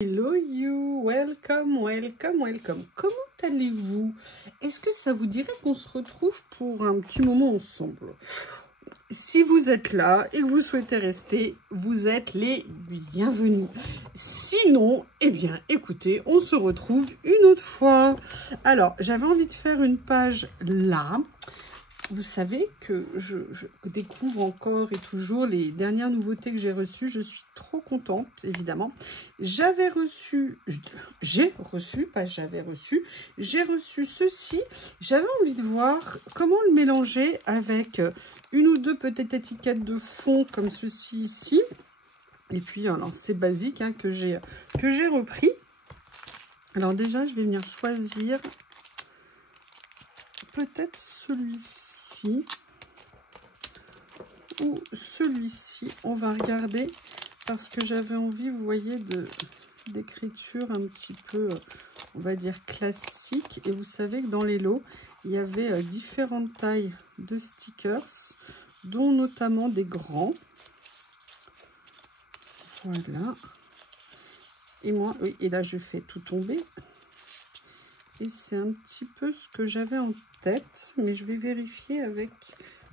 Hello you, welcome, welcome, welcome. Comment allez-vous? Est-ce que ça vous dirait qu'on se retrouve pour un petit moment ensemble? Si vous êtes là et que vous souhaitez rester, vous êtes les bienvenus. Sinon, eh bien, écoutez, on se retrouve une autre fois. Alors, j'avais envie de faire une page là. Vous savez que je découvre encore et toujours les dernières nouveautés que j'ai reçues. Je suis trop contente, évidemment. J'ai reçu ceci. J'avais envie de voir comment le mélanger avec une ou deux petites étiquettes de fond comme ceci ici. Et puis, alors, c'est basique hein, que j'ai repris. Alors déjà, je vais venir choisir peut-être celui-ci. Ou celui-ci, on va regarder parce que j'avais envie, vous voyez, d'écriture un petit peu, on va dire classique. Et vous savez que dans les lots, il y avait différentes tailles de stickers, dont notamment des grands. Voilà. Et moi, oui, et là je fais tout tomber. Et c'est un petit peu ce que j'avais en tête, mais je vais vérifier avec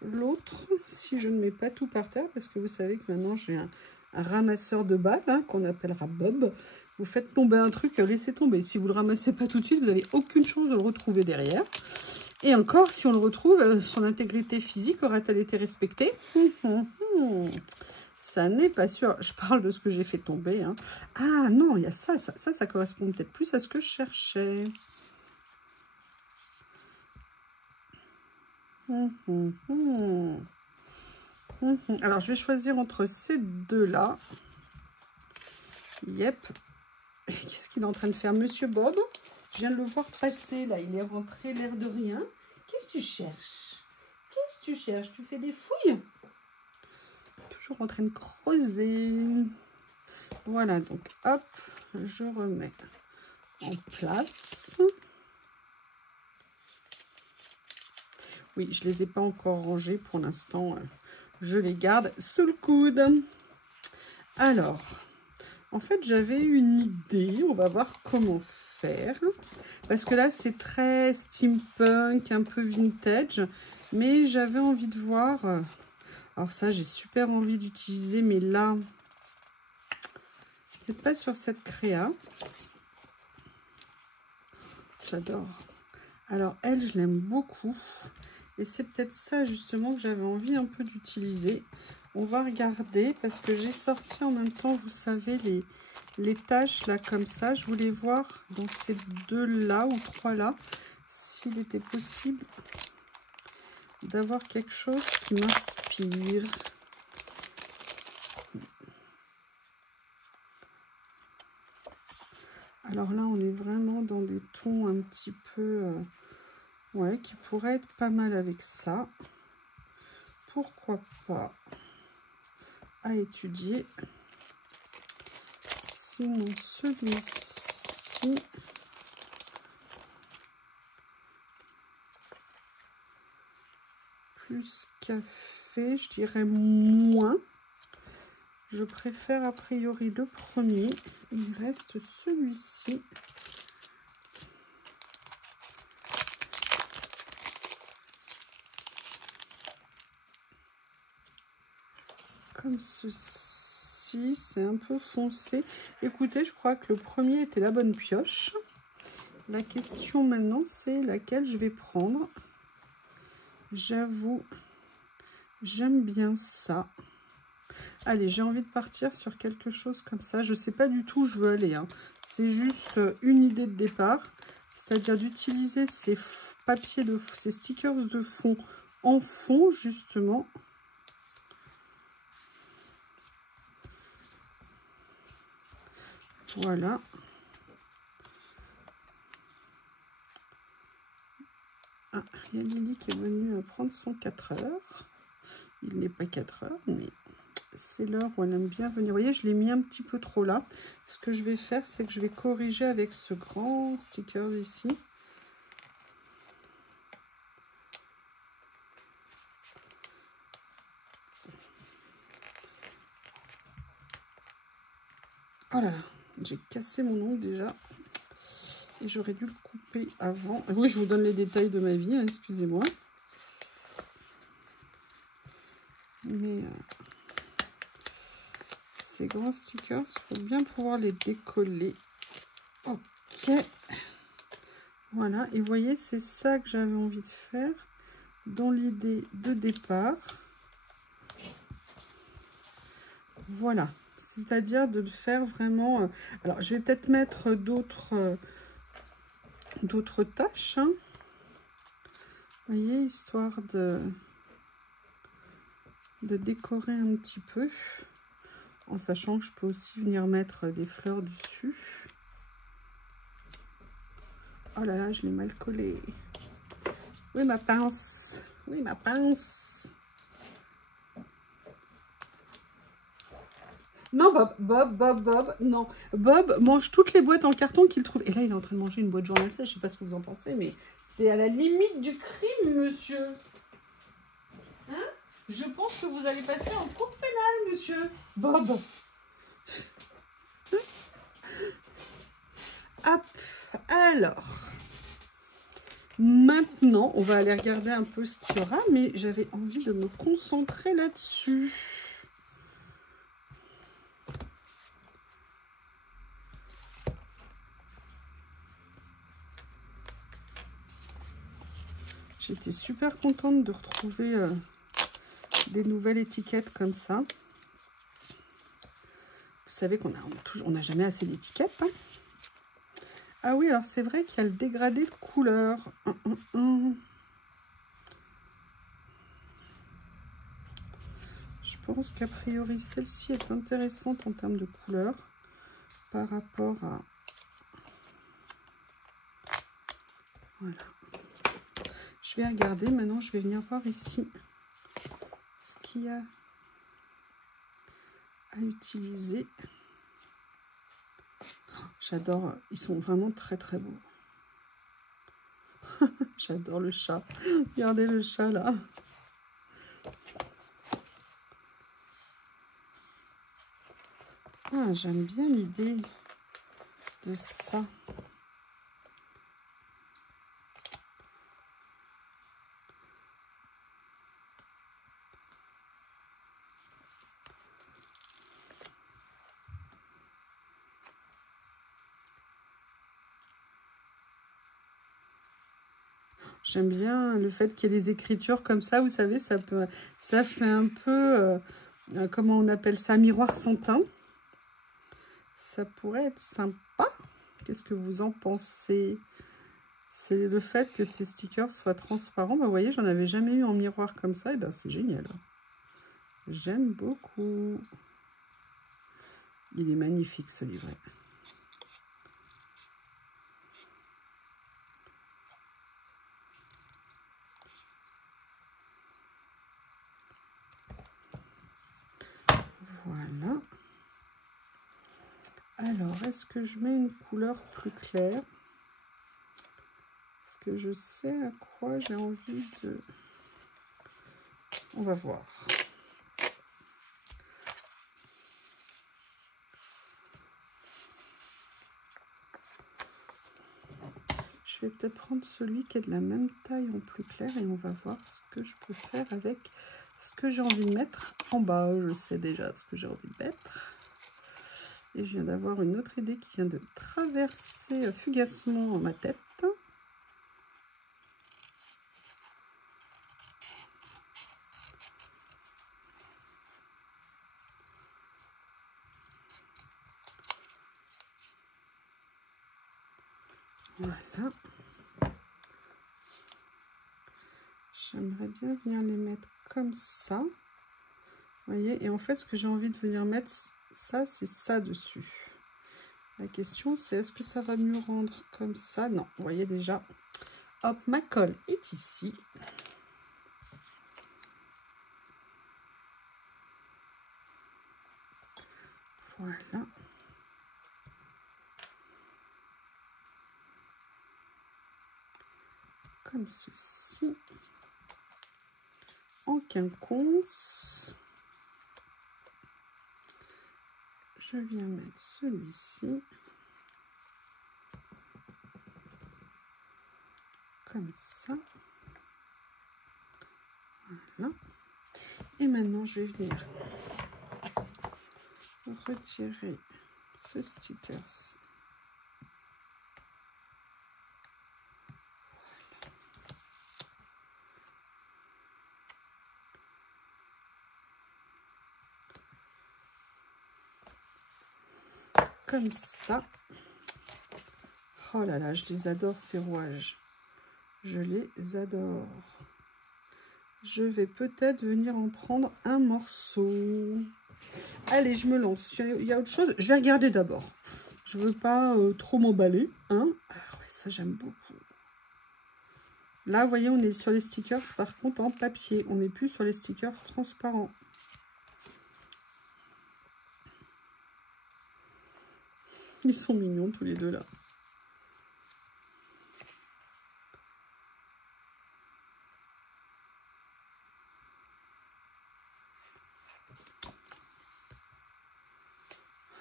l'autre si je ne mets pas tout par terre, parce que vous savez que maintenant j'ai un ramasseur de balles hein, qu'on appellera Bob. Vous faites tomber un truc, laissez tomber. Si vous ne le ramassez pas tout de suite, vous n'avez aucune chance de le retrouver derrière. Et encore, si on le retrouve, son intégrité physique aura-t-elle été respectée? Ça n'est pas sûr. Je parle de ce que j'ai fait tomber. Hein. Ah non, il y a ça correspond peut-être plus à ce que je cherchais. Alors, je vais choisir entre ces deux-là. Yep. Qu'est-ce qu'il est en train de faire, Monsieur Bob? Je viens de le voir passer, là. Il est rentré l'air de rien. Qu'est-ce que tu cherches? Qu'est-ce que tu cherches? Tu fais des fouilles? Toujours en train de creuser. Voilà, donc, hop, je remets en place. Oui, je ne les ai pas encore rangés pour l'instant. Je les garde sous le coude. Alors, en fait, j'avais une idée. On va voir comment faire. Parce que là, c'est très steampunk, un peu vintage. Mais j'avais envie de voir. Alors ça, j'ai super envie d'utiliser. Mais là, peut-être pas sur cette créa. J'adore. Alors, elle, je l'aime beaucoup. Et c'est peut-être ça, justement, que j'avais envie un peu d'utiliser. On va regarder, parce que j'ai sorti en même temps, vous savez, les tâches, là, comme ça. Je voulais voir dans ces deux-là, ou trois-là, s'il était possible d'avoir quelque chose qui m'inspire. Alors là, on est vraiment dans des tons un petit peu... ouais, qui pourraient être pas mal avec ça. Pourquoi pas à étudier. Sinon, celui-ci, plus café, je dirais moins. Je préfère a priori le premier. Il reste celui-ci. Comme ceci, c'est un peu foncé. Écoutez, je crois que le premier était la bonne pioche. La question maintenant, c'est laquelle je vais prendre. J'avoue, j'aime bien ça. Allez, j'ai envie de partir sur quelque chose comme ça. Je ne sais pas du tout où je veux aller. Hein. C'est juste une idée de départ. C'est-à-dire d'utiliser ces papiers, ces stickers de fond en fond, justement. Voilà. Ah, il y a Lily qui est venue prendre son 4 heures. Il n'est pas 4 heures, mais c'est l'heure où elle aime bien venir. Vous voyez, je l'ai mis un petit peu trop là. Ce que je vais faire, c'est que je vais corriger avec ce grand sticker ici. Oh là là, J'ai cassé mon ongle déjà. Et j'aurais dû le couper avant. Oui, je vous donne les détails de ma vie, hein, excusez-moi. Mais ces grands stickers, il faut bien pouvoir les décoller. Ok. Voilà, et vous voyez, c'est ça que j'avais envie de faire dans l'idée de départ. Voilà, c'est-à-dire de le faire vraiment... alors, je vais peut-être mettre d'autres tâches, hein. Vous voyez, histoire de décorer un petit peu, en sachant que je peux aussi venir mettre des fleurs dessus. Oh là là, je l'ai mal collé. Oui, ma pince. Oui, ma pince. Non, Bob, non. Bob mange toutes les boîtes en carton qu'il trouve. Et là, il est en train de manger une boîte journal sèche. Je sais pas ce que vous en pensez, mais c'est à la limite du crime, monsieur. Hein? Je pense que vous allez passer en cour pénale, monsieur. Bob. Hop. Alors. Maintenant, on va aller regarder un peu ce qu'il y aura, mais j'avais envie de me concentrer là-dessus. J'étais super contente de retrouver des nouvelles étiquettes comme ça. Vous savez qu'on n'a jamais assez d'étiquettes. Hein. Ah oui, alors c'est vrai qu'il y a le dégradé de couleur. Je pense qu'a priori, celle-ci est intéressante en termes de couleur par rapport à... Voilà. Je vais regarder. Maintenant, je vais venir voir ici ce qu'il y a à utiliser. J'adore. Ils sont vraiment très, très beaux. J'adore le chat. Regardez le chat, là. Ah, j'aime bien l'idée de ça. J'aime bien le fait qu'il y ait des écritures comme ça, vous savez, ça fait un peu, comment on appelle ça, miroir sans teint. Ça pourrait être sympa. Qu'est-ce que vous en pensez? C'est le fait que ces stickers soient transparents. Bah, vous voyez, j'en avais jamais eu en miroir comme ça, et ben c'est génial. J'aime beaucoup. Il est magnifique ce livret. Voilà. Alors, est-ce que je mets une couleur plus claire? Est-ce que je sais à quoi j'ai envie de... On va voir. Je vais peut-être prendre celui qui est de la même taille en plus clair et on va voir ce que je peux faire avec ce que j'ai envie de mettre en bas. Je sais déjà ce que j'ai envie de mettre. Et je viens d'avoir une autre idée qui vient de traverser fugacement ma tête. Voilà. J'aimerais bien venir les mettre comme ça. Vous voyez, et en fait, ce que j'ai envie de venir mettre, ça, c'est ça dessus. La question, c'est est-ce que ça va mieux rendre comme ça? Non, vous voyez déjà. Hop, ma colle est ici. Voilà. Comme ceci. En quinconce. je viens mettre celui-ci. Comme ça. Voilà. Et maintenant, je vais venir retirer ce sticker. Comme ça. Oh là là, je les adore ces rouages. Je les adore. Je vais peut-être venir en prendre un morceau. Allez, je me lance. Il y a autre chose. Je vais regarder d'abord. Je veux pas trop m'emballer. Hein? Ah ouais, ça j'aime beaucoup. Là, vous voyez, on est sur les stickers, par contre, en papier. On n'est plus sur les stickers transparents. Ils sont mignons tous les deux là.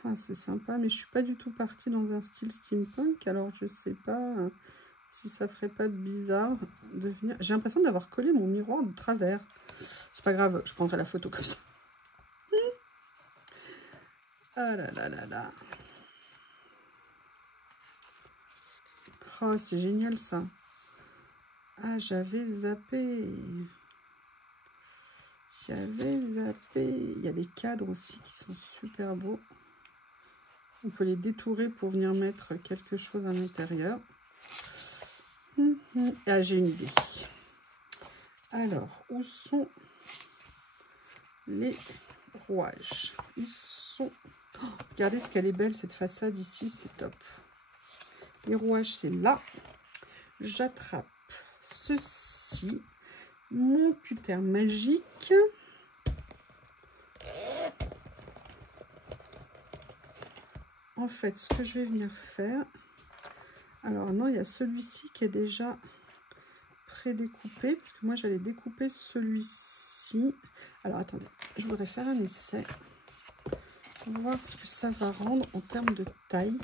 Ah, c'est sympa, mais je suis pas du tout partie dans un style steampunk, alors je sais pas si ça ferait pas bizarre de venir. J'ai l'impression d'avoir collé mon miroir de travers. C'est pas grave, je prendrai la photo comme ça. Ah là là là là. Oh, c'est génial ça. Ah, j'avais zappé. J'avais zappé. Il y a les cadres aussi qui sont super beaux. On peut les détourer pour venir mettre quelque chose à l'intérieur. Ah, j'ai une idée. Alors, où sont les rouages? Ils sont... Oh, regardez ce qu'elle est belle, cette façade ici, c'est top. Les rouages, c'est là. J'attrape ceci. Mon cutter magique. En fait, ce que je vais venir faire... Alors non, il y a celui-ci qui est déjà prédécoupé. Parce que moi, j'allais découper celui-ci. Alors, attendez. Je voudrais faire un essai. Pour voir ce que ça va rendre en termes de taille.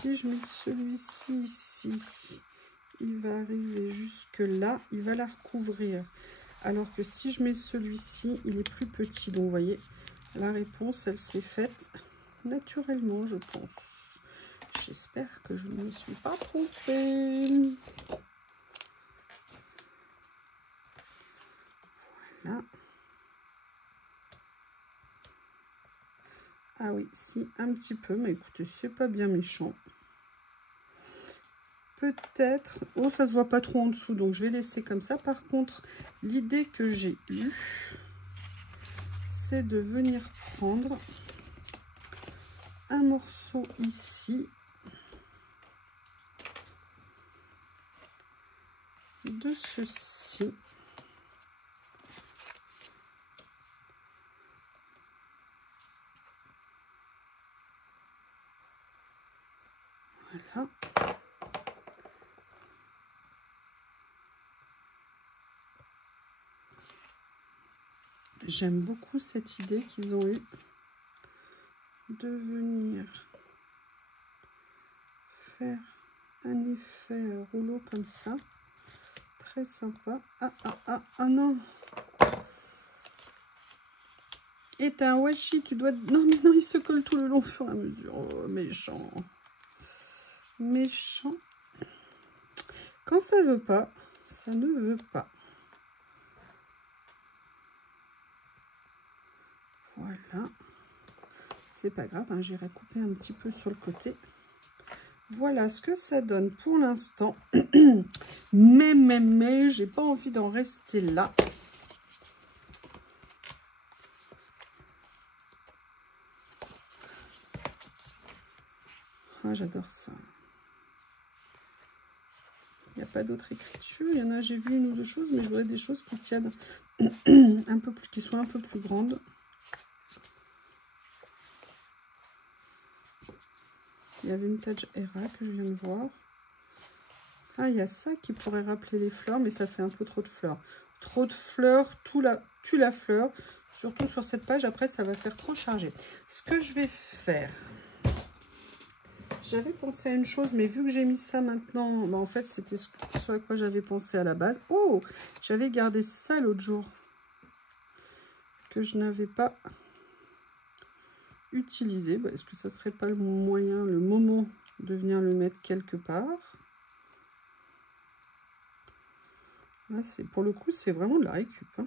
Si je mets celui-ci ici, il va arriver jusque là, il va la recouvrir. Alors que si je mets celui-ci, il est plus petit. Donc vous voyez, la réponse, elle s'est faite naturellement, je pense. J'espère que je ne me suis pas trompée. Voilà. Ah oui, si, un petit peu, mais écoutez, c'est pas bien méchant. Peut-être, oh, ça se voit pas trop en dessous, donc je vais laisser comme ça. Par contre, l'idée que j'ai eue, c'est de venir prendre un morceau ici de ceci. Voilà. J'aime beaucoup cette idée qu'ils ont eue de venir faire un effet rouleau comme ça. Très sympa. Ah non. Et t'as un washi, tu dois... Non, mais non, il se colle tout le long au fur et à mesure. Oh, méchant. Méchant. Quand ça veut pas, ça ne veut pas. Voilà. C'est pas grave, hein, j'irai couper un petit peu sur le côté. Voilà ce que ça donne pour l'instant. Mais, j'ai pas envie d'en rester là. Ah, j'adore ça. Il n'y a pas d'autre écriture. Il y en a, j'ai vu une ou deux choses, mais je voudrais des choses qui tiennent un peu plus, qui soient un peu plus grandes. Il y a Vintage Era que je viens de voir. Ah, il y a ça qui pourrait rappeler les fleurs, mais ça fait un peu trop de fleurs. Trop de fleurs, tue la fleur. Surtout sur cette page, après, ça va faire trop chargé. Ce que je vais faire... J'avais pensé à une chose, mais vu que j'ai mis ça maintenant, bah en fait, c'était ce à quoi j'avais pensé à la base. Oh, j'avais gardé ça l'autre jour, que je n'avais pas utilisé. Bah, est-ce que ça serait pas le moyen, le moment de venir le mettre quelque part? Là, pour le coup, c'est vraiment de la récup, hein.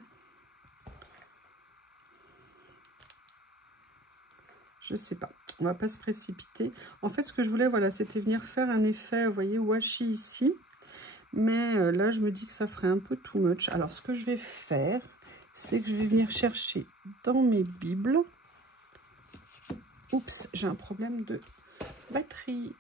Je sais pas, on va pas se précipiter. En fait, ce que je voulais, voilà, c'était venir faire un effet, vous voyez, washi ici. Mais là, je me dis que ça ferait un peu too much. Alors, ce que je vais faire, c'est que je vais venir chercher dans mes bibles. Oups, j'ai un problème de batterie.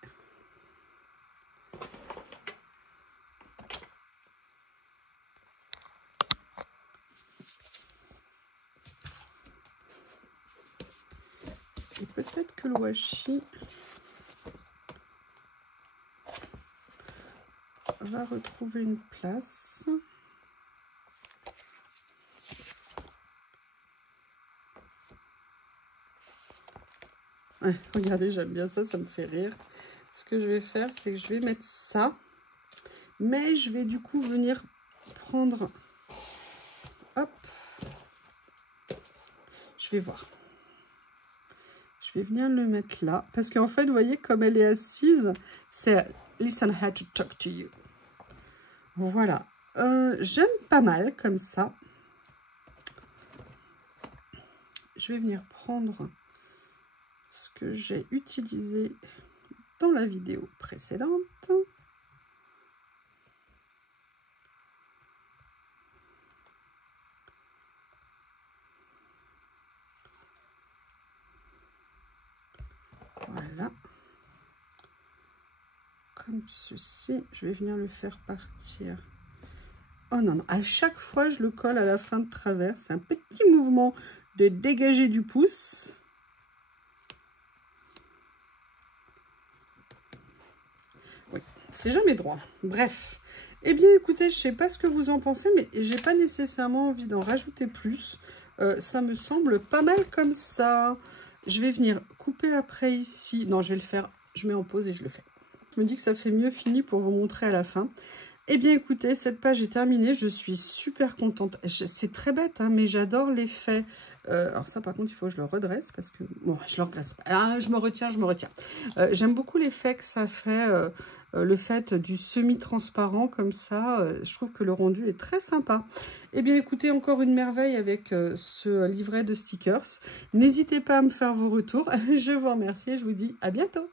Et peut-être que le washi va retrouver une place. Ouais, regardez, j'aime bien ça, ça me fait rire. Ce que je vais faire, c'est que je vais mettre ça. Mais je vais du coup venir prendre... Hop. Je vais voir. Je vais venir le mettre là. Parce qu'en fait, vous voyez, comme elle est assise, c'est « Listen, I had to talk to you ». Voilà. J'aime pas mal comme ça. Je vais venir prendre ce que j'ai utilisé dans la vidéo précédente. Voilà. Comme ceci. Je vais venir le faire partir. Oh non, non. À chaque fois, je le colle à la fin de travers. C'est un petit mouvement de dégager du pouce. Oui, c'est jamais droit. Bref. Eh bien, écoutez, je ne sais pas ce que vous en pensez, mais j'ai pas nécessairement envie d'en rajouter plus. Ça me semble pas mal comme ça. Je vais venir couper après ici. Non, je vais le faire. Je mets en pause et je le fais. Je me dis que ça fait mieux fini pour vous montrer à la fin. Eh bien, écoutez, cette page est terminée. Je suis super contente. C'est très bête, hein, mais j'adore l'effet. Alors ça, par contre, il faut que je le redresse parce que... Bon, je le redresse pas. Ah, je me retiens. J'aime beaucoup l'effet que ça fait, le fait du semi-transparent comme ça. Je trouve que le rendu est très sympa. Eh bien, écoutez, encore une merveille avec ce livret de stickers. N'hésitez pas à me faire vos retours. Je vous remercie et je vous dis à bientôt.